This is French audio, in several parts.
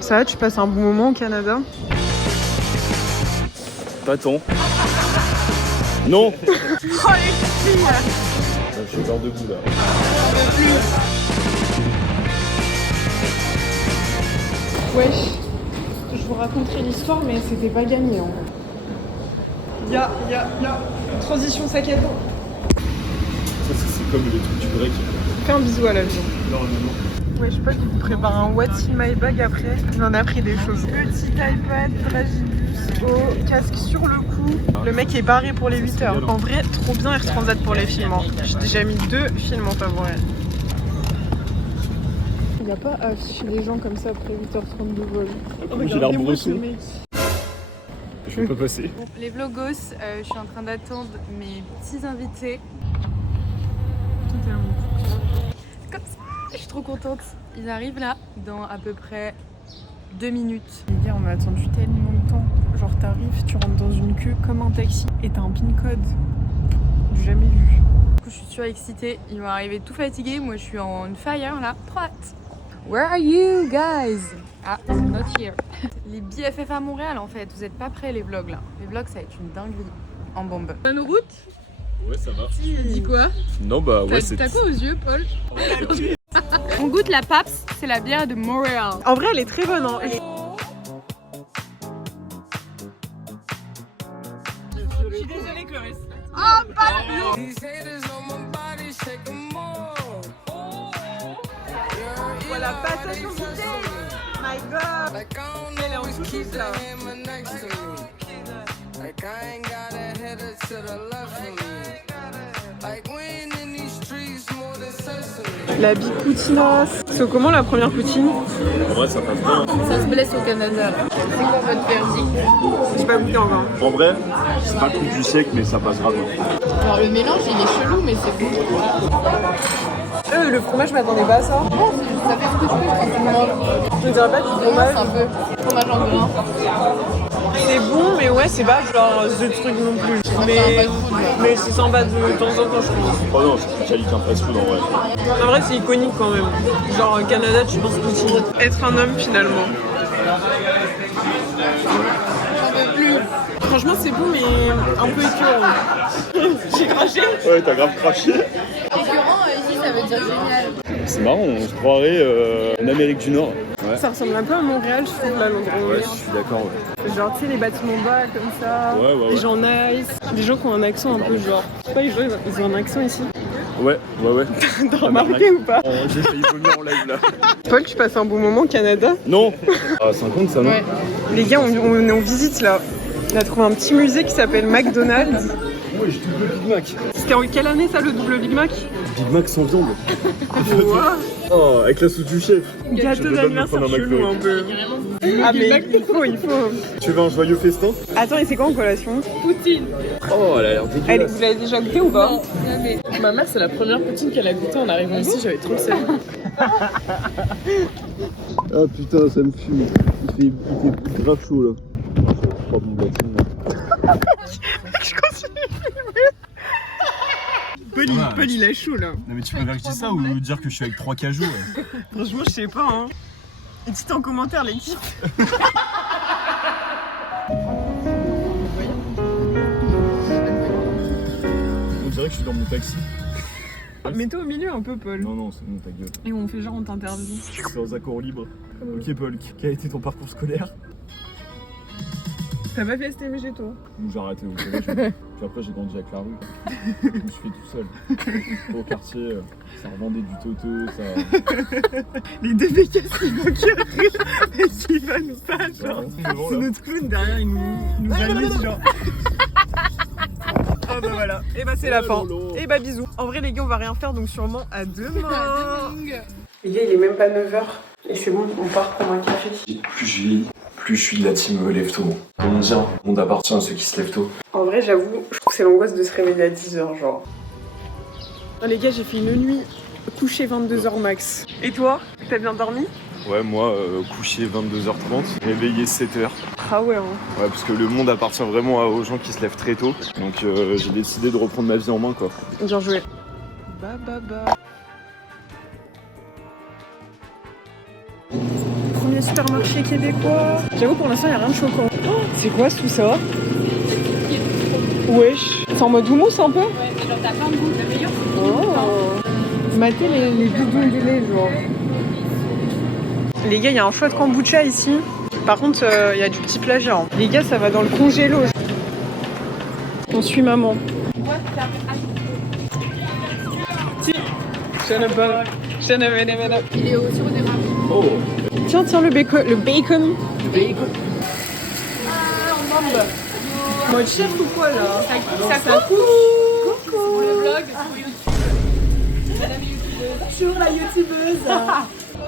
Ça va, tu passes un bon moment au Canada? Pas tant. Non. Oh les filles! Je suis encore debout là. Wesh, je vous raconterai l'histoire, mais c'était pas gagné. Hein. Ya. Transition sac à dos. C'est comme les trucs du break. Fais un bisou à l'avion. Non. Ouais, je sais pas, il vous prépare un What's in my bag après. Il en a pris des choses. Petit iPad, Dragibus, au casque sur le cou. Le mec est barré pour les 8 heures. En vrai, trop bien Air Transat pour les films. Hein. J'ai déjà mis 2 films en favori. Il n'y a pas à afficher les gens comme ça après 8h30 de vol. J'ai l'air bresson. Je peux pas passer. Bon, les vlogos, je suis en train d'attendre mes petits invités. Comme ça, je suis trop contente. Ils arrivent là dans à peu près 2 minutes. Les gars, on a attendu tellement de temps. Genre t'arrives, tu rentres dans une queue comme un taxi et t'as un pin code. J'ai jamais vu. Du coup, je suis super excitée. Ils vont arriver tout fatigués. Moi, je suis en fire là. Trop hâte. Where are you guys? Ah, not here. Les BFF à Montréal en fait. Vous êtes pas prêts les vlogs là. Les vlogs, ça va être une dinguerie en bombe. Bonne route. Ouais, ça va. Tu dis quoi? Non, bah ouais, c'est. T'as quoi aux yeux, Paul? On goûte la Pabst, c'est la bière de Montréal. En vrai, elle est très bonne. Hein. Je suis désolée, Clarisse. Oh, Pablo! Voilà, passation vitesse. My God. Elle est en sous-sous là. La big poutinasse. C'est comment la première poutine? En vrai, ça passe bien. Ça se blesse au Canada là. C'est quoi votre verdict? J'ai pas goûté encore. En vrai, c'est pas le coup du siècle, mais ça passe grave. Alors le mélange il est chelou mais c'est bon. Le fromage, je m'attendais pas à ça. Non, ça fait ce que tu veux quand tu manges. Je dirais pas du fromage. C'est un peu fromage en grain. C'est bon, mais ouais, c'est pas genre ce truc non plus. Mais c'est sympa de temps en temps, je pense. Oh non, c'est plus quali qu'un fast-food en vrai. En vrai, c'est iconique quand même. Genre, Canada, tu penses poutine. Être un homme finalement. J'en peux plus. Franchement, c'est bon, mais un peu écœurant. J'ai craché. Ouais, t'as grave craché. Écœurant, ici ça veut dire génial. C'est marrant, on se croirait en Amérique du Nord. Ouais. Ça ressemble un peu à Montréal, je trouve, là, l'endroit. Ouais, je suis d'accord, ouais. Genre, tu sais, les bâtiments bas comme ça. Ouais. Les gens nice. Les gens qui ont un accent un peu genre. Je sais pas, les gens, ils ont un accent ici. Ouais. T'as remarqué ou pas? J'ai failli vomir en live là. Paul, tu passes un bon moment au Canada? Non. Ah, 50 ça non? Ouais. Les gars, on est en visite là. On a trouvé un petit musée qui s'appelle McDonald's. Ouais, j'ai double Big Mac. C'était en quelle année ça, le double Big Mac? Big Mac sans viande. Ouah. Oh, avec la sauce du chef. Gâteau Je peux pas me prendre d'anniversaire un chelou McDo. un peu. Ah mais il faut. Tu veux un joyeux festin? Attends, et c'est quoi en collation? Poutine. Oh, elle a l'air Allez, dégueulasse. vous l'avez déjà goûté ou pas? Non, jamais. Ma mère, c'est la première poutine qu'elle a goûté en arrivant ici, j'avais trop le seum. Ah putain, ça me fume. Il fait grave chaud là. Je crois mon bâtiment. Je continue de filmer. Paul, il a chaud là. Non mais tu préfères que je dise ça ou dire que je suis avec 3 cajots? Franchement, je sais pas. Hein. Et dites en commentaire l'équipe. On dirait que je suis dans mon taxi. Mets-toi au milieu un peu, Paul. Non, c'est bon, ta gueule. Et on fait genre, on t'interdit. C'est aux accords libres. Ok, Paul, quel a été ton parcours scolaire? T'as pas fait STMG toi? J'ai arrêté au collège. Puis après, j'ai grandi avec la rue. Je me suis fait tout seul. Au quartier, ça revendait du toto, ça. Les deux bécasses qui vont guérir et qui vannent ça, genre. Devant, C'est là. notre clown derrière, il nous amuse, genre. Oh bah voilà, et bah c'est la fin. Et bah bisous. En vrai les gars, on va rien faire, donc sûrement à demain. Les gars, il est même pas 9h. Et c'est bon, on part prendre un café. Plus je vis, plus je suis de la team lève-tôt. Comme on dit, le monde appartient à ceux qui se lèvent tôt. En vrai, j'avoue, je trouve que c'est l'angoisse de se réveiller à 10h, genre. Oh, les gars, j'ai fait une nuit couchée 22h max. Et toi, t'as bien dormi? Ouais, moi, couché 22h30, réveillé 7h. Ah ouais, hein. Ouais, parce que le monde appartient vraiment aux gens qui se lèvent très tôt. Donc j'ai décidé de reprendre ma vie en main, quoi. Bien joué. Premier supermarché québécois. J'avoue, pour l'instant, il n'y a rien de choquant. Oh, c'est quoi tout ça? Wesh. C'est en mode houmous un peu? Ouais, mais genre t'as plein de goûts, le meilleur c'est Oh. Matez les bidons du lait, genre. Les gars, il y a un choix de kombucha ici. Par contre, il y a du petit plagiat. Hein. Les gars, ça va dans le congélo. On suit maman. Il est au sirop d'érable. Oh. Tiens, le bacon. Le bacon. Mode chef ou quoi là? Ça coupe. Pour le vlog, sur YouTube. Madame youtubeuse. Bonjour la youtubeuse.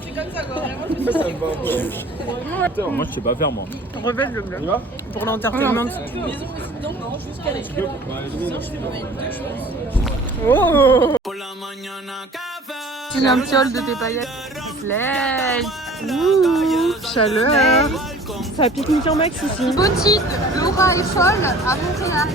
C'est comme ça quoi, vraiment. Ça me va un peu. Putain, moi je sais pas faire moi. Rebelle le bleu. Tu vois? Pour l'entertainment. Oh. Tu un fiole de tes paillettes. Slay. Ouh, chaleur. Ça pique-nique en max ici. Boutique, Laura est folle à Montréal.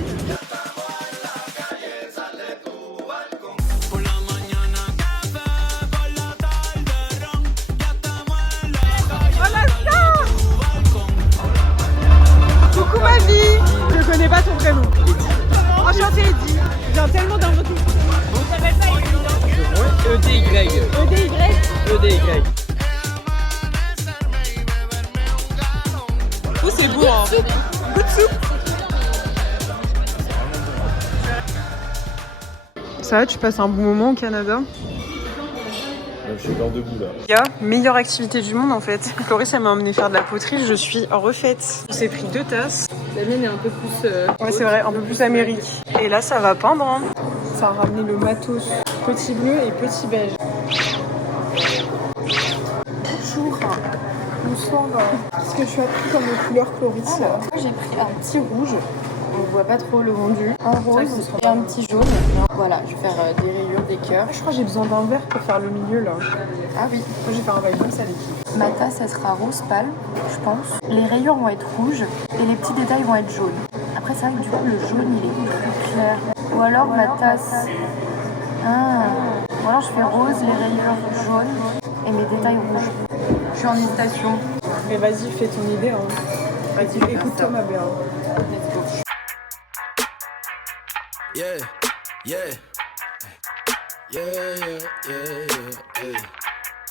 Coucou ma vie. Je connais pas ton prénom. Enchanté Eddie. Je viens tellement d'un retour. On s'appelle pas Eddie. EDY. EDY. Oh c'est beau hein. Goût de soupe. Ça va, tu passes un bon moment au Canada? Je suis encore debout là. Les gars, meilleure activité du monde en fait. Chloris elle m'a emmené faire de la poterie, je suis refaite. On s'est pris 2 tasses. La mienne est un peu plus. Ouais c'est vrai, un peu plus Amérique. Et là ça va peindre. Hein. Ça a ramené le matos. Petit bleu et petit beige. Bonjour. Bonsoir. Qu'est-ce que tu as pris comme couleur Chloris là? J'ai pris un petit rouge, on voit pas trop le rendu, un rose et un petit jaune. Voilà, je vais faire des rayures, des cœurs. Je crois que j'ai besoin d'un vert pour faire le milieu là. Ah oui, Moi je vais faire un bail comme ça l'équipe. ma tasse elle sera rose pâle, je pense. Les rayures vont être rouges et les petits détails vont être jaunes. Après c'est vrai que du coup le jaune il est plus clair. Ou alors la tasse... Ou alors je fais rose, les rayures jaunes et mes détails rouges. Je suis en hésitation. Mais vas-y, fais ton idée. Hein. Vas-y, écoute-toi ma belle. Let's go. Yeah, yeah. Yeah, yeah, yeah, yeah. Hey,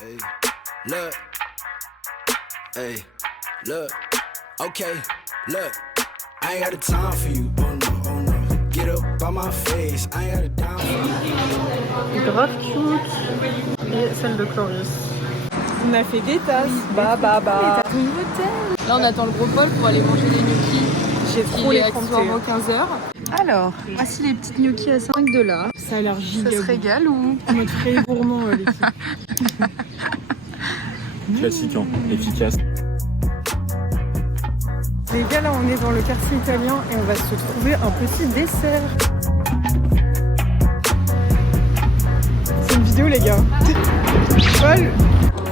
hey. Look. Hey, look. Okay, look. I ain't got the time for you. Oh no, oh no. Get up by my face. I ain't got the time for you. Grave cute. Et celle de Chloris. On a fait des tasses. Bah. Là on attend le gros Paul pour aller manger des gnocchis. J'ai trop Il les est accessoirement. accessoirement 15h. Alors, voici les petites gnocchis à 5 $. Ça a l'air giga. Ça se régale ou? En mode frais et gourmand l'équipe. Classique, hein. Efficace. Les gars, là on est dans le quartier italien et on va se trouver un petit dessert. C'est une vidéo les gars. Paul.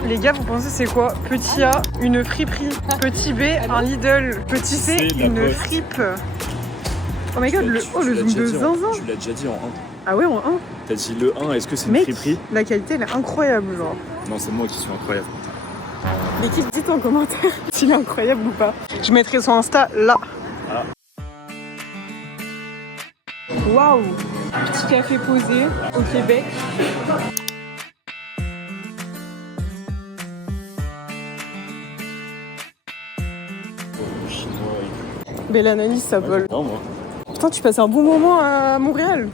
Les gars, vous pensez c'est quoi? Petit A, une friperie. Petit B, un Lidl. Petit C, C'est la une poste. fripe. Oh my god, le Tu zoom l'as de déjà dit en- zinzin. Tu l'as déjà dit en 1. Ah ouais, en 1. T'as dit le 1, est-ce que c'est une Mec, friperie? la qualité elle est incroyable genre. Non, c'est moi qui suis incroyable. L'équipe, dites en commentaire s'il est incroyable ou pas. Je mettrai son Insta là. Ah. Waouh. Petit café posé au Québec. Chinois et Belle analyse ça, tout. Paul. Non, moi. Putain, tu passes un bon moment à Montréal.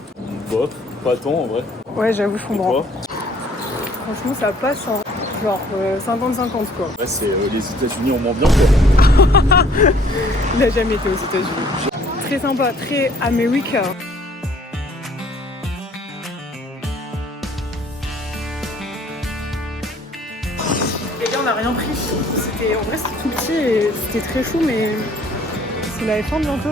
Bof, pas tant en vrai. Ouais, j'avoue, je Et comprends. toi? Franchement, ça passe en genre 50-50 quoi. Ouais, c'est les États-Unis ont moins bien quoi. Il a jamais été aux États-Unis. Très sympa, très américain. Les gars, on n'a rien pris. En vrai, c'était tout petit et c'était très chaud, mais c'est la F1 bientôt.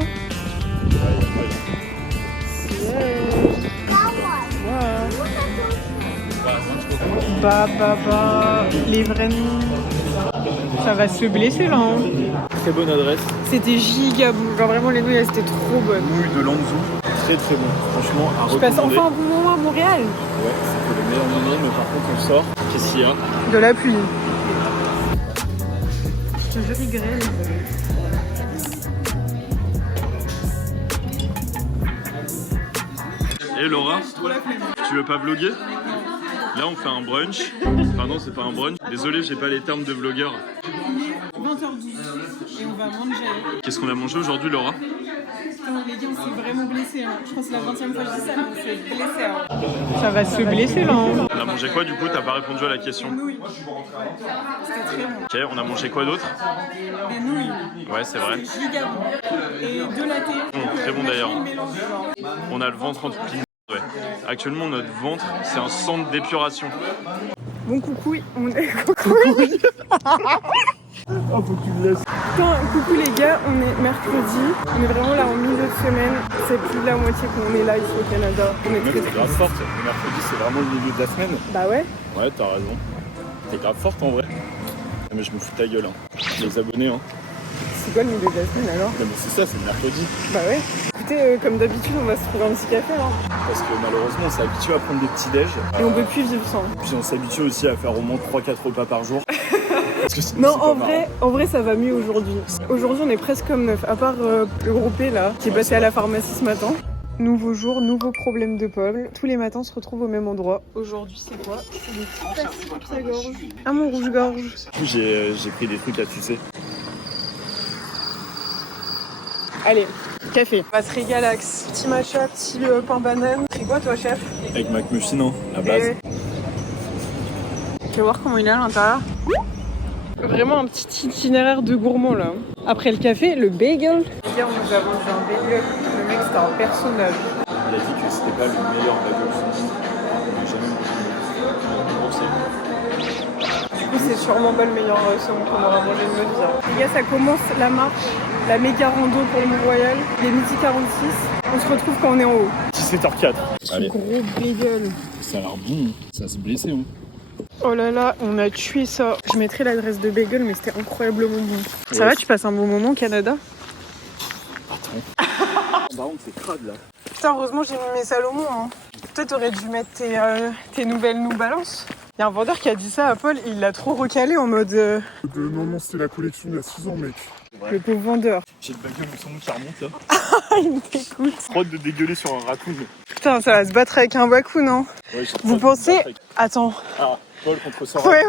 Bah, les vrais noms. Ça va se blesser là. Hein. Très bonne adresse. C'était giga bon. Genre vraiment, les nouilles, elles étaient trop bonnes. Nouilles de Lanzhou. Très très bon. Franchement, à Je passe recommander. enfin un bon moment à Montréal. Ouais, c'était le meilleur moment, mais par contre, on sort. Qu'est-ce qu'il y a? De la pluie. te jure, il grêle. Et Laura, tu veux pas vlogger? Là on fait un brunch. Enfin non, c'est pas un brunch. Désolé, j'ai pas les termes de vlogueur. Il est 20h12 et on va manger. Qu'est-ce qu'on a mangé aujourd'hui, Laura? Putain, les gars, on s'est vraiment blessé. Hein. Je crois que c'est la 20e fois que je dis ça, mais on s'est blessé. Hein. Ça va se blesser là. Hein. On a mangé quoi du coup? T'as pas répondu à la question. Nouilles. C'était très bon. Ok, on a mangé quoi d'autre? Des nouilles. Ouais, c'est vrai. C'est giga bon. Et de latte. Très bon d'ailleurs. Le mélange, genre. On a le ventre en tout cas. Ouais. Actuellement, notre ventre, c'est un centre d'épuration. Bon coucou, on est coucou. Oh, faut que tu me laisses. Coucou les gars, on est mercredi. On est vraiment là en milieu de semaine. C'est plus de la moitié qu'on est là ici au Canada. On est très grave forte. Le mercredi, c'est vraiment le milieu de la semaine. Bah ouais. Ouais, t'as raison. T'es grave forte en vrai. Mais je me fous de ta gueule. Hein. Les abonnés, hein. C'est quoi le milieu de la semaine alors? Non, mais c'est ça, c'est le mercredi. Bah ouais. Écoutez, comme d'habitude, on va se trouver un petit café là. Parce que malheureusement, on s'est habitué à prendre des petits déj. Et on peut plus vivre sans. Puis on s'habitue aussi à faire au moins 3-4 repas par jour. Parce que Non, en vrai, ça va mieux aujourd'hui. Aujourd'hui, on est presque comme neuf. À part le gros P là, qui est passé à la pharmacie ce matin. Nouveau jour, nouveau problème de Paul. Tous les matins, on se retrouve au même endroit. Aujourd'hui, c'est quoi? C'est des petits pastilles pour sa gorge. Ah, mon rouge-gorge. Du coup, j'ai pris des trucs à sucer. Allez, café. Batterie Galax, petit matcha, petit pain banane. C'est quoi toi, chef? Avec McMuffin, hein, la base. Tu vas voir comment il est à l'intérieur. Vraiment un petit itinéraire de gourmand là. Après le café, le bagel. Hier, on nous a vendu un bagel. Le mec, c'était un personnage. Il a dit que c'était pas le meilleur bagel du monde. On n'a jamais mangé. Du coup, c'est sûrement pas le meilleur saumon qu'on aura mangé de notre vie. Les gars, ça commence la marche. La méga rando pour le Mont-Royal. Il est midi 46. On se retrouve quand on est en haut. 17h04. Allez. Gros bagel. Ça a l'air bon. Ça va se blesser, hein. Oh là là, on a tué ça. Je mettrai l'adresse de bagel, mais c'était incroyablement bon. Ça Ouais, va, tu passes un bon moment au Canada? Attends. Par contre, c'est crade là. Putain, heureusement j'ai mis mes Salomon. Hein. Toi, t'aurais dû mettre tes nouvelles New Balance. Il y a un vendeur qui a dit ça à Paul et il l'a trop recalé en mode. Non, c'était la collection il y a 6 ans, mec. Le pauvre vendeur. J'ai le bagel de son nom qui remonte là. Il m'écoute. Prod de dégueuler sur un raccoon. Putain, ça va se battre avec un raccoon, hein. Ouais, Vous pensez. Attends. Ah, Paul contre son Ouais.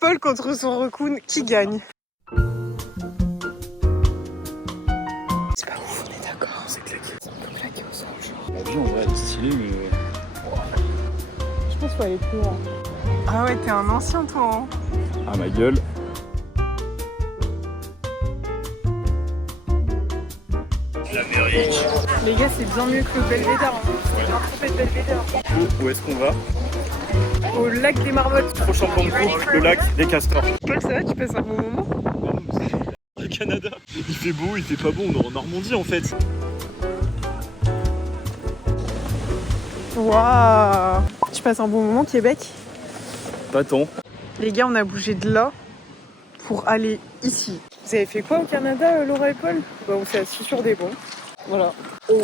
Paul contre son raccoon, qui gagne? C'est pas ouf, on est d'accord. C'est claqué. C'est un peu claqué au sol, genre. La vie en vrai elle est stylée, mais. Je pense qu'il faut aller plus loin. Ah ouais, t'es un ancien toi, hein. Ah, ma gueule. L'Amérique. Les gars, c'est bien mieux que le Belvédère. Hein. C'est un trophée de Belvédère. Où est-ce qu'on va? Au lac des Marmottes. Prochain point de coupe, le lac des castors. Paul, ça va, tu passes un bon moment? Le Canada. Il fait beau, il fait pas beau, on est en Normandie en fait. Waouh! Tu passes un bon moment, Québec? Pas tant. Les gars, on a bougé de là pour aller ici. Vous avez fait quoi au Canada, Laura et Paul? Bah, on s'est assis sur des bancs. Voilà. Oh.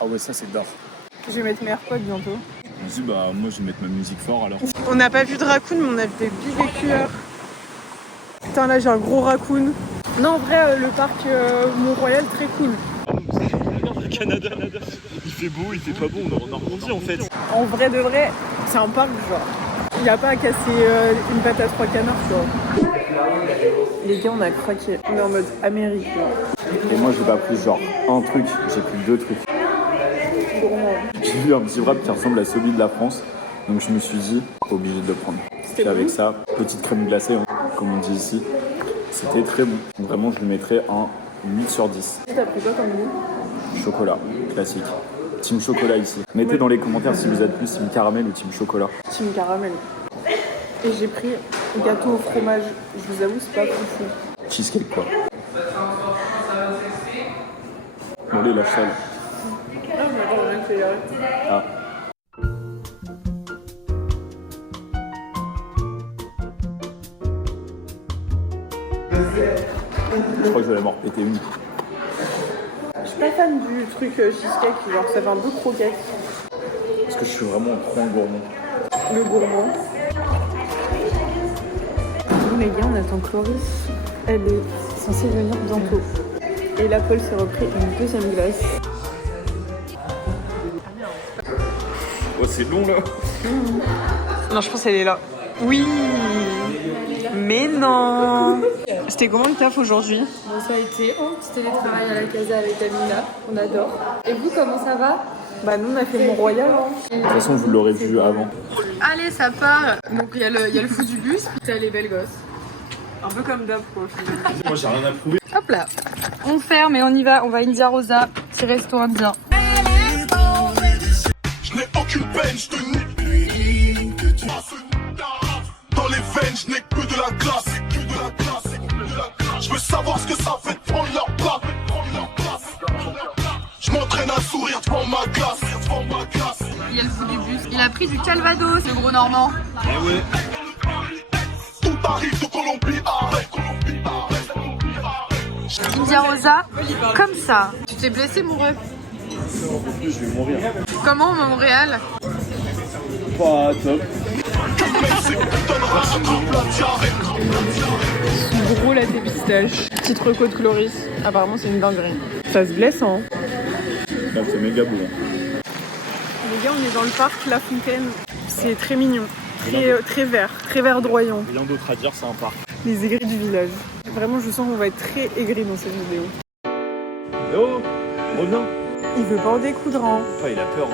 Ah ouais, ça c'est d'art. Je vais mettre mes AirPods bientôt. Je me dis, bah moi je vais mettre ma musique fort alors. On n'a pas vu de raccoon, mais on a vu des bivouacs. Putain, là j'ai un gros raccoon. Non, en vrai, le parc Mont-Royal, très cool. Le Canada. Il fait beau, il fait pas beau, on est en Normandie en fait. En vrai de vrai, c'est un parc genre. Il n'y a pas à casser une patte à 3 canards, tu vois. Les gars, on a craqué. On est en mode Amérique. Et moi j'ai pas pris genre un truc, j'ai pris 2 trucs. J'ai vu un petit wrap qui ressemble à celui de la France, donc je me suis dit, obligé de le prendre. Puis avec ça, petite crème glacée, hein, comme on dit ici, c'était très bon. Vraiment, je lui mettrais un 8 sur 10. T'as pris quoi comme goût? Chocolat, classique. Team chocolat ici. Mettez dans les commentaires si vous êtes plus team caramel ou team chocolat. Team caramel. Et j'ai pris gâteau au fromage. Je vous avoue, c'est pas fou. Cheesecake quoi. Bon allez, lâche ça là. Ah, mais attends, on a fait Ah. Je crois que je vais la m'en repéter une. Je suis pas fan du truc cheesecake, genre ça fait un peu croquette. Parce que je suis vraiment trop un gourmand. Le gourmand. Les gars, on attend Cloris. Elle est censée venir bientôt. Et là, Paul s'est repris une deuxième glace. Oh, c'est long là. Non, je pense qu'elle est là. Oui. Mais non. C'était comment le taf aujourd'hui? Bon, ça a été petit télétravail à la casa avec Amina, on adore. Et vous, comment ça va? Bah nous on a fait Mont-Royal. De toute façon, vous l'aurez vu avant. Allez, ça part. Donc il y a le fou du bus, puis t'as les belles gosses. Un peu comme d'hab quoi au final. Moi, j'ai rien à prouver. Hop là. On ferme et on y va, on va à India Rosa, petit resto indien. Je n'ai aucune peine, je te nie. Dans les veines, je n'ai que de la glace. Je veux savoir ce que ça fait de prendre leur place. Je m'entraîne à sourire devant ma glace. Il y a le fou du bus. Il a pris du Calvados, le gros Normand. Eh ouais. Tout arrive de Colombie, arrête. India Rosa, comme ça. Tu t'es blessé, mon ref? Je vais mourir. Comment, Montréal? Pas top. Gros latte pistache. Petite reco de Cloris. Apparemment c'est une dinguerie. Ça se blesse hein. Là, c'est méga beau. Les gars, on est dans le parc La Fontaine. C'est très mignon. Très vert. Très verdoyant. Rien d'autre à dire, c'est un parc. Les aigris du village. Vraiment, je sens qu'on va être très aigris dans cette vidéo. Oh, reviens. Il veut pas en découdre hein. Ah, il a peur.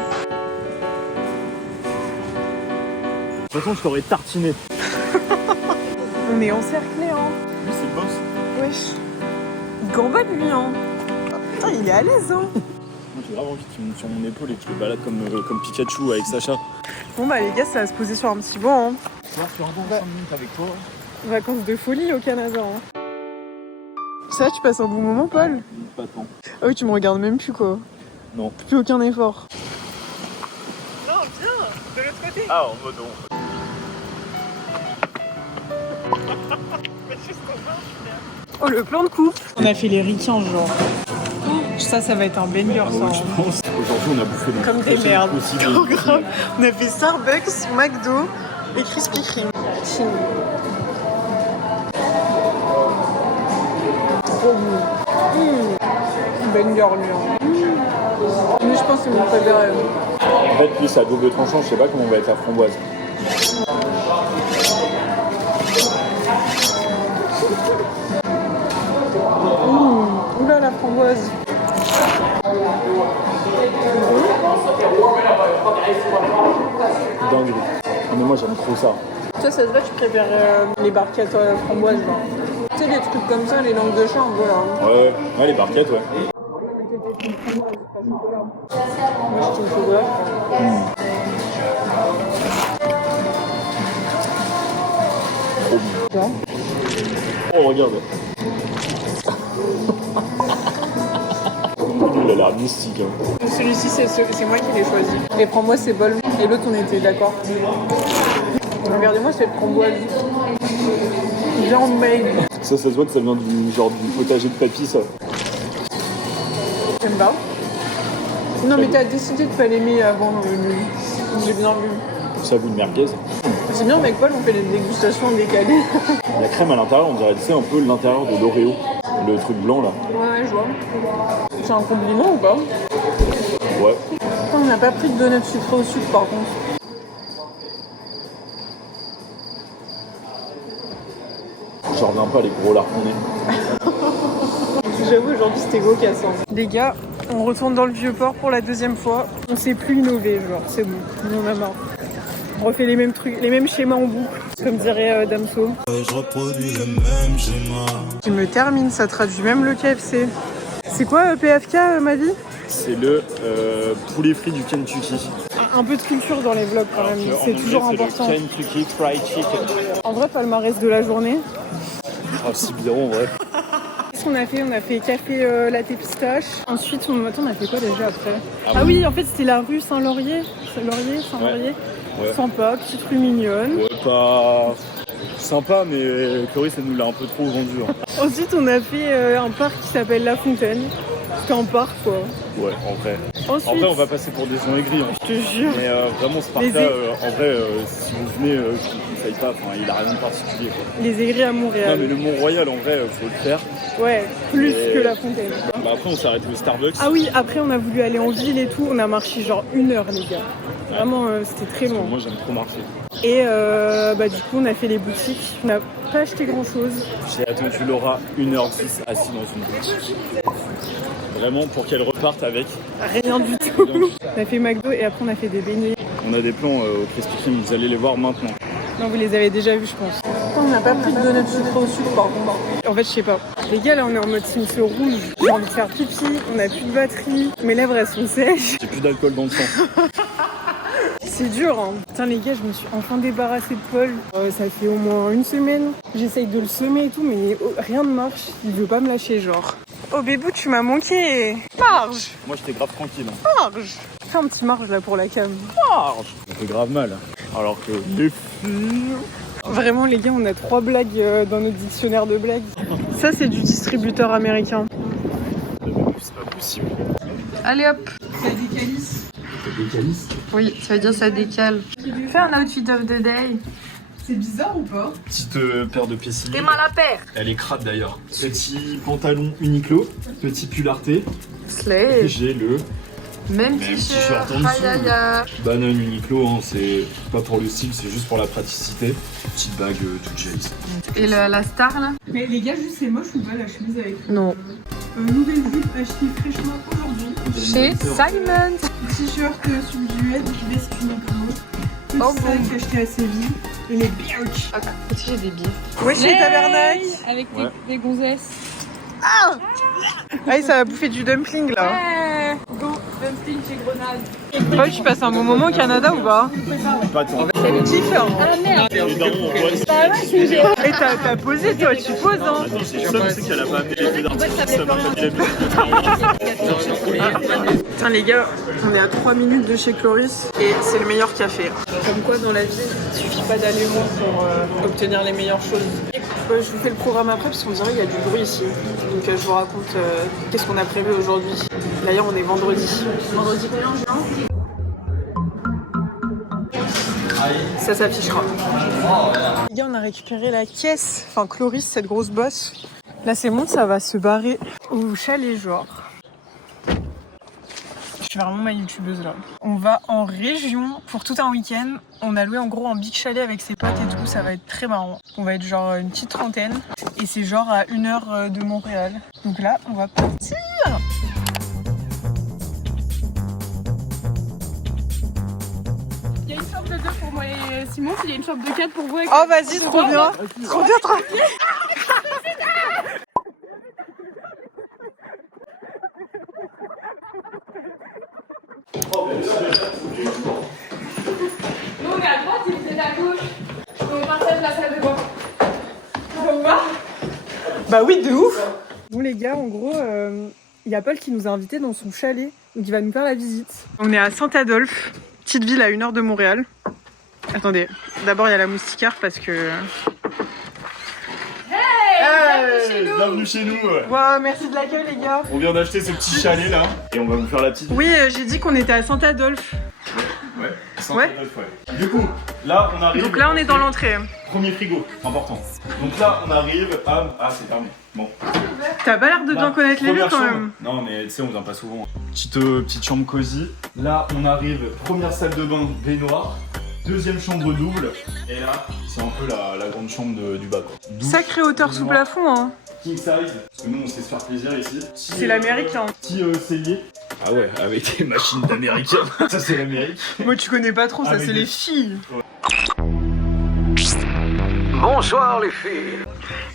De toute façon, je t'aurais tartiné. On est encerclés hein. Lui, c'est le boss. Wesh. Il gambade lui hein. Putain, il est à l'aise hein. Moi, j'ai grave envie qu'il monte sur mon épaule et que je le balade comme Pikachu avec Sacha. Bon bah les gars, ça va se poser sur un petit banc hein. Tu vas faire 5 minutes avec toi. Vacances de folie au Canada hein. Ça, tu passes un bon moment Paul? Pas tant. Ah oui, tu me regardes même plus quoi. Non. Plus aucun effort. Non, viens. De l'autre côté. Ah, en mode on. Oh, le plan de coupe. On a fait les ricains genre. Ça va être un banger ça. Je pense. Aujourd'hui, on a bouffé Comme des merdes. Trop grave. On a fait Starbucks, McDo et Krispy Kreme. Chine. Trop bon. Banger lui. Hein. Mais je pense que c'est mon préféré. En fait, lui, c'est à double tranchant. Je sais pas comment on va être la framboise. Oula la framboise. Dingue. Ah, mais moi, j'aime trop ça. Toi, ça se voit, tu préfères les barquettes framboises. Genre. Tu sais, les trucs comme ça, les langues de chat, un peu là. Ouais, les barquettes, ouais. Moi, je trouve chocolat. Trop bon. Oh, regarde. Il a l'air mystique. Hein. Celui-ci, c'est moi qui l'ai choisi. Et prends-moi, c'est bol. Et l'autre, on était d'accord. Regardez-moi cette framboise. Viande maigre. Ça se voit que ça vient du potager de papy, ça. J'aime pas. Non, mais t'as décidé de pas l'aimer avant le menu. J'ai bien vu. Ça a goût de merguez. C'est bien, avec Paul, on fait des dégustations décalées. La crème à l'intérieur, on dirait, tu sais, un peu l'intérieur de l'Oreo. Le truc blanc, là. Ouais, je vois. C'est un compliment ou pas? Ouais. On n'a pas pris de donuts sucrés au sucre, par contre. J'en reviens pas, les gros larponnés. J'avoue, aujourd'hui, c'était cocasse. Les gars, on retourne dans le Vieux-Port pour la deuxième fois. On sait plus innover, genre, c'est bon. On en a marre. On refait les mêmes trucs, les mêmes schémas en boucle, comme dirait Damso. Je reproduis le même schéma. Tu me termines, ça traduit même le KFC. C'est quoi PFK, ma vie? C'est le poulet frit du Kentucky. Un peu de culture dans les vlogs quand même, c'est toujours important. C'est le Kentucky Fried Chicken. En vrai, palmarès de la journée. Ah, c'est bien, en vrai. Qu'est-ce qu'on a fait? On a fait café latte pistache. Ensuite, on a fait quoi déjà après? Ah oui, en fait, c'était la rue Saint-Laurier. Saint-Laurier. Ouais. Sympa, petite rue mignonne. Ouais, pas sympa, mais Cloris, elle nous l'a un peu trop vendu. Hein. Ensuite, on a fait un parc qui s'appelle La Fontaine. C'était un parc, quoi. Ouais, en vrai. Ensuite, En vrai, on va passer pour des gens aigris. Hein. je te jure. Mais vraiment, ce parc-là, en vrai, si vous venez, conseille pas, enfin, il a rien de particulier quoi. Les aigris à Non Montréal. mais le Mont-Royal en vrai, faut le faire. Ouais, plus Et- que la fontaine. Bah, après on s'est arrêté au Starbucks. Ah oui, après on a voulu aller en ville et tout, on a marché genre 1 heure les gars. Vraiment, c'était très long. Moi j'aime trop marcher. Et du coup on a fait les boutiques, on n'a pas acheté grand chose. J'ai attendu Laura 1h10 assis dans une boutique. Vraiment pour qu'elle reparte avec. Rien du tout. On a fait McDo et après on a fait des beignets. On a des plans au Krispy Kreme, vous allez les voir maintenant. Non, vous les avez déjà vus je pense. On n'a pas pris de donuts sucrés au sucre par contre. En fait je sais pas. Les gars là on est en mode Sims rouge. J'ai envie de faire pipi, on a plus de batterie, mes lèvres elles sont sèches. J'ai plus d'alcool dans le sang. C'est dur hein. Putain les gars je me suis enfin débarrassée de Paul. Ça fait au moins 1 semaine. J'essaye de le semer et tout mais rien ne marche. Il veut pas me lâcher genre. Oh bébou tu m'as manqué. Marge. Moi j'étais grave tranquille. Marge. Fais un petit marge là pour la cam. Marge. Ça fait grave mal. Alors que les filles... Vraiment les gars on a 3 blagues dans notre dictionnaire de blagues. Ça c'est du distributeur américain. C'est pas possible. Allez hop. Ça décalisse. Oui, ça veut dire ça décale. Fais un outfit of the day. C'est bizarre ou pas? Petite paire de pieds T'es mal à paire. Elle est crade d'ailleurs. Petit pantalon Uniqlo, petit pull Arte. Et Slay. j'ai le Même même t-shirt. t-shirt en dessous. Aïe aïe aïe. banane Uniqlo, hein, c'est pas pour le style, c'est juste pour la praticité. Petite bague toute jolie. Et la star là? Mais les gars juste c'est moche ou pas la chemise avec? Non. Nouvelle jupe achetée fraîchement aujourd'hui. Chez Simon. T-shirt subdued, veste Uniqlo. Petit Oh, sac acheté à Séville. Et les birks. Ah, aussi j'ai des billets. Ouais chez Tabernac. Avec Ouais. des gonzesses. Ah ça va bouffer du dumpling là. Ouais. Go, dumpling chez Grenade. Paul tu passes un bon moment au Canada ou pas? Pas tant. C'est différent. Ah merde. Évidemment, on voit. Et t'as posé toi, tu poses hein. Attends, c'est ça, c'est qu'elle a pas amené les pieds d'artiste, ça m'a pas dit la Putain les gars, on est à 3 minutes de chez Cloris et c'est le meilleur café. Comme quoi dans la vie, il suffit pas d'aller loin pour obtenir les meilleures choses. Je vous fais le programme après parce qu'on dirait qu'il y a du bruit ici. Donc je vous raconte qu'est-ce qu'on a prévu aujourd'hui. D'ailleurs on est vendredi. Vendredi combien juin? Ça s'affichera. Les gars on a récupéré la caisse, enfin Cloris, cette grosse bosse. Là c'est bon, ça va se barrer au chalet genre. Je suis vraiment ma youtubeuse là. On va en région pour tout un week-end. On a loué en gros un big chalet avec ses potes et tout. Ça va être très marrant. On va être genre une petite trentaine. Et c'est genre à 1 heure de Montréal. Donc là, on va partir. Il y a une chambre de 2 pour moi et Simon, il y a une chambre de 4 pour vous. Oh vas-y, trop bien. Trop bien, trop bien. Nous on est à droite et vous êtes à gauche. On partage la salle de bain. On va. Bah oui, de ouf. Bon les gars, en gros, il y a Paul qui nous a invités dans son chalet. Donc il va nous faire la visite. On est à Saint-Adolphe, petite ville à 1 heure de Montréal. Attendez, d'abord il y a la moustiquaire parce que... Bienvenue chez nous. Wow, merci de l'accueil les gars. On vient d'acheter ce petit chalet là et on va vous faire la petite. Oui, j'ai dit qu'on était à Saint-Adolphe. Ouais. Ouais. Du coup, là on arrive. Donc là on est dans l'entrée. Premier frigo, important. Donc là on arrive à. Ah, c'est fermé. Bon. T'as pas l'air de bien connaître les lieux première quand chambre. même. Non mais tu sais on vient pas souvent. Petite chambre cosy. Là on arrive, première salle de bain baignoire. Deuxième chambre double. Et là c'est un peu la grande chambre du bas quoi. Douche, Sacrée hauteur sous baignoire, plafond hein. King size, parce que nous on sait se faire plaisir ici. C'est l'américain. Petit cellier. Ah ouais, avec des machines d'américains. Ça c'est l'Amérique. Moi tu connais pas trop, ça Avec c'est des- les filles. Bonsoir les filles.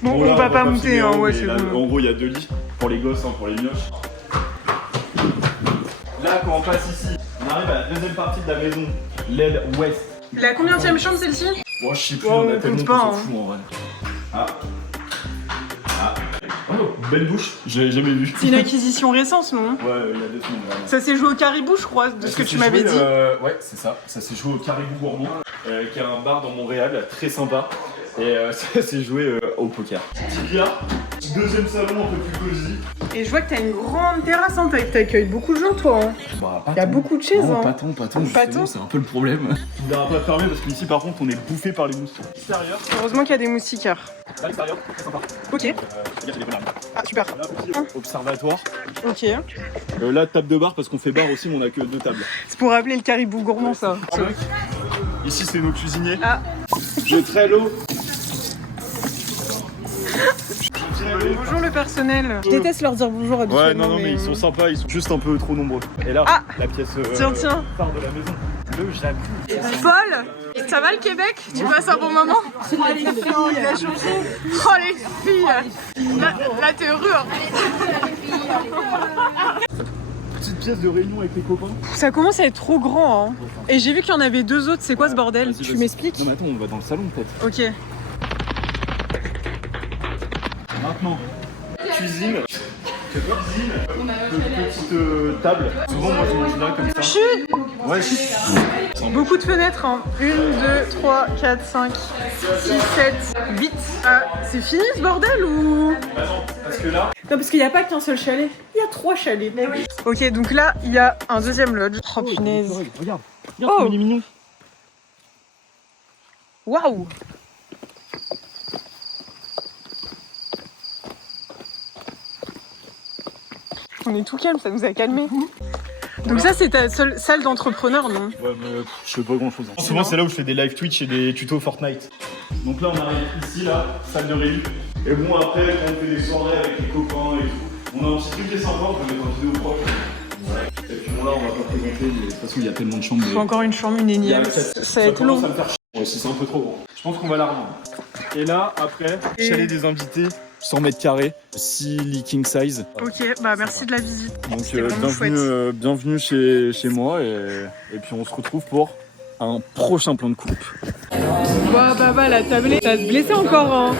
Bon, là, on va pas monter filmer hein, en haut, ouais mais c'est là, bon. En gros il y a 2 lits pour les gosses, hein, pour les mioches. Là quand on passe ici, on arrive à la deuxième partie de la maison, l'aile ouest. La combienième chambre celle-ci? Bon je sais plus, Oh, on a on tellement compte qu'on pas, s'en hein. fout en vrai. Oh, belle douche, j'ai jamais vu. C'est une acquisition récente non? Ouais, il y a 2 semaines vraiment. Ça s'est joué au caribou je crois, de ce que tu m'avais dit. Ouais, c'est ça. Ça s'est joué au Caribou Gourmand, qui est un bar dans Montréal, très sympa. Et ça s'est joué au poker. Petit billard, deuxième salon un peu plus cosy. Et je vois que t'as une grande terrasse, hein. T'accueilles beaucoup de gens, toi. Hein. Bah, Il y a beaucoup de chaises. Non, hein. pas tant, justement, c'est un peu le problème. Il n'aura pas fermé parce qu'ici, par contre, on est bouffé par les moustiques. Extérieur. Heureusement qu'il y a des moustiquaires. Là, l'extérieur, très sympa. Ok. Il y a des bonhommes. Ah, super. Là aussi, observatoire. Ok. Là, table de bar parce qu'on fait bar aussi, mais on a que 2 tables. C'est pour rappeler le caribou gourmand, ça. Ici, c'est nos cuisiniers. Ah. Le Trello. Bonjour le personnel. Je déteste leur dire bonjour habituellement. Ouais, non, mais ils sont sympas, ils sont juste un peu trop nombreux. Et là, la pièce tiens. phare de la maison, le jacuzzi. Paul, ça va le Québec? Tu passes un bon moment? Oh les filles, il a changé. Oh les filles. Là t'es heureux. Hein. Petite pièce de réunion avec les copains. Ça commence à être trop grand. Hein. Et j'ai vu qu'il y en avait 2 autres. C'est quoi ce bordel? Vas-y. Tu m'expliques? Non mais attends, on va dans le salon peut-être. Ok. Maintenant, cuisine. Petite table. Souvent moi je mange là comme ça. Chut. Ouais. Beaucoup de fenêtres. Hein. 1, 2, 3, 4, 5, 6, 7, 8. C'est fini ce bordel ou? Bah non, parce que là. Non, parce qu'il n'y a pas qu'un seul chalet. Il y a 3 chalets. Mais oui. Ok, donc là, il y a un deuxième lodge. Oh punaise. Regarde Oh. comme il est mignon. Waouh. On est tout calme, ça nous a calmé. Donc ça c'est ta seule salle d'entrepreneur, non? Ouais mais je fais pas grand chose. Souvent c'est là où je fais des live Twitch et des tutos Fortnite. Donc là on arrive ici là, salle de réunion. Et bon après quand on fait des soirées avec les copains et tout, on a un petit truc qui est sympa, on peut mettre un vidéo proche. Ouais. Et puis bon là on va pas présenter, mais de toute façon il y a tellement de chambres. Il faut encore une chambre, une énième. Ça va être long. Ça me faire chier. Ouais si c'est un peu trop grand. Je pense qu'on va la revendre. Et là après, chalet des invités. 100 mètres carrés, 6 lits king size. Ok, bah merci de la visite. Donc bienvenue chez moi et puis on se retrouve pour un prochain plan de coupe. Bah la tablée, ça va se blesser encore hein.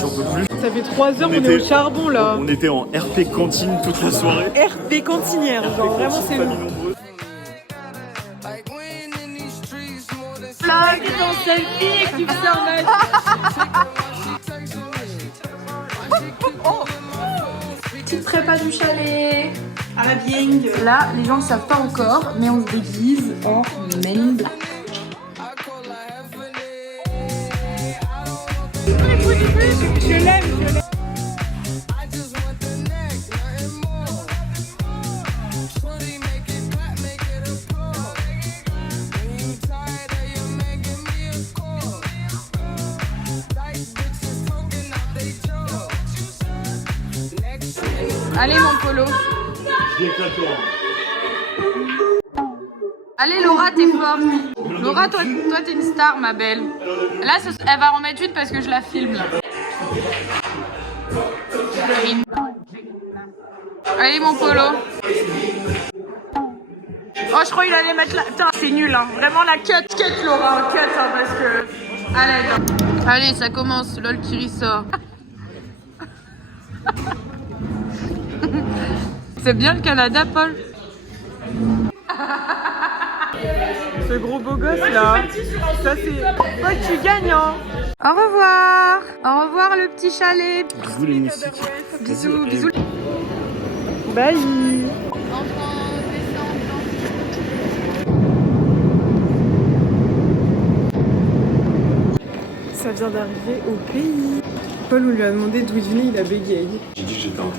J'en peux plus. Ça fait 3 heures qu'on est au charbon là. On était en RP cantine toute la soirée. RP cantinière, genre vraiment c'est long. Là, qui est en selfie et qui me sert mal. Petite prépa du chalet. À la bieng. Là, les gens ne savent pas encore, mais on se déguise en Men in Black. Je l'aime. Allez mon polo. Allez Laura, t'es forte. Laura, toi t'es une star ma belle. Là, elle va en mettre une parce que je la filme là. Allez mon polo. Oh je crois qu'il allait mettre la... Putain c'est nul hein. Vraiment la cut Laura. Cut hein, parce que... Allez, allez ça commence. LOL qui ressort. C'est bien le Canada Paul. Ce gros beau gosse là. Ça c'est... Paul tu gagnes hein. Au revoir. Au revoir le petit chalet. Bisous les moustiques. Bisous, bisous. Bye. Ça vient d'arriver au pays. Paul, on lui a demandé d'où il venait, il a bégayé. J'ai dit que j'étais en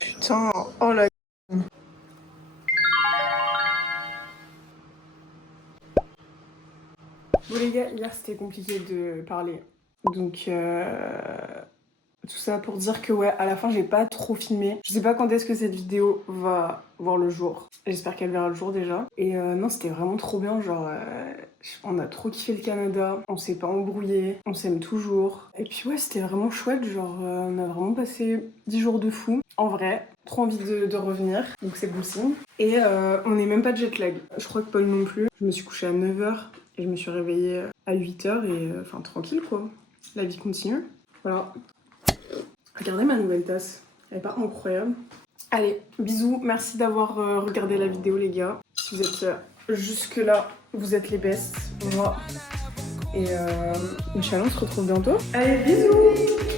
Putain, oh la... Bon les gars, hier c'était compliqué de parler. Donc tout ça pour dire que ouais, à la fin j'ai pas trop filmé. Je sais pas quand est-ce que cette vidéo va voir le jour. J'espère qu'elle verra le jour déjà. Et non, c'était vraiment trop bien, genre on a trop kiffé le Canada, on s'est pas embrouillé, on s'aime toujours. Et puis ouais, c'était vraiment chouette, genre on a vraiment passé 10 jours de fou. En vrai, trop envie de revenir, donc c'est bon signe. Et on n'est même pas de jet lag. Je crois que Paul non plus. Je me suis couchée à 9h et je me suis réveillée à 8h et enfin tranquille quoi. La vie continue. Voilà. Regardez ma nouvelle tasse. Elle est pas incroyable. Allez, bisous, merci d'avoir regardé la vidéo les gars. Si vous êtes jusque là, vous êtes les bestes, moi. Et Inch'Allah, on se retrouve bientôt. Allez, bisous.